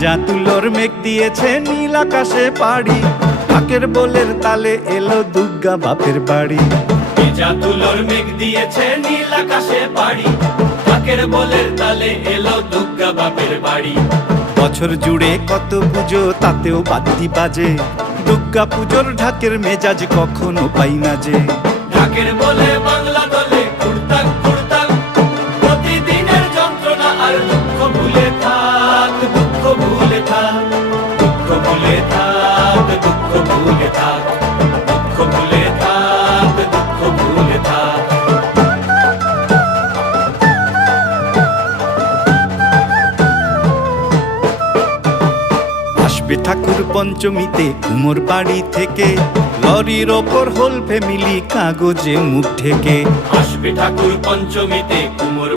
ভেজা তুলোর মেঘ দিয়েছে নীল আকাশে পাড়ি, ঢাকের বোলের তালে এলো দুর্গা বাপের বাড়ি। ভেজা তুলোর মেঘ দিয়েছে নীল আকাশে পাড়ি, ঢাকের বোলের তালে এলো দুর্গা বাপের বাড়ি। বছর জুড়ে কত পুজো তাতেও বাদ্যি বাজে, দুর্গা পুজোর ঢাকের মেজাজ কখনো পাই না যে। ঢাকের বলে বাংলা দলে ঘুরতাক ঘুরতাক, প্রতিদিনের যন্ত্রণা আর দুঃখ ভুলে থাক, দুঃখ ভুলে থাক, দুঃখ ভুলে থাক, দুঃখ ভুলে থাক, দুঃখ ভুলে থাক, দুঃখ ভুলে থাক। আসবে ঠাকুর পঞ্চমীতে কুমোর বাড়ি থেকে, লরির ওপর হোল ফ্যামিলি কাগজে মুখ ঢেকে। আসবে ঠাকুর পঞ্চমীতে কুমোর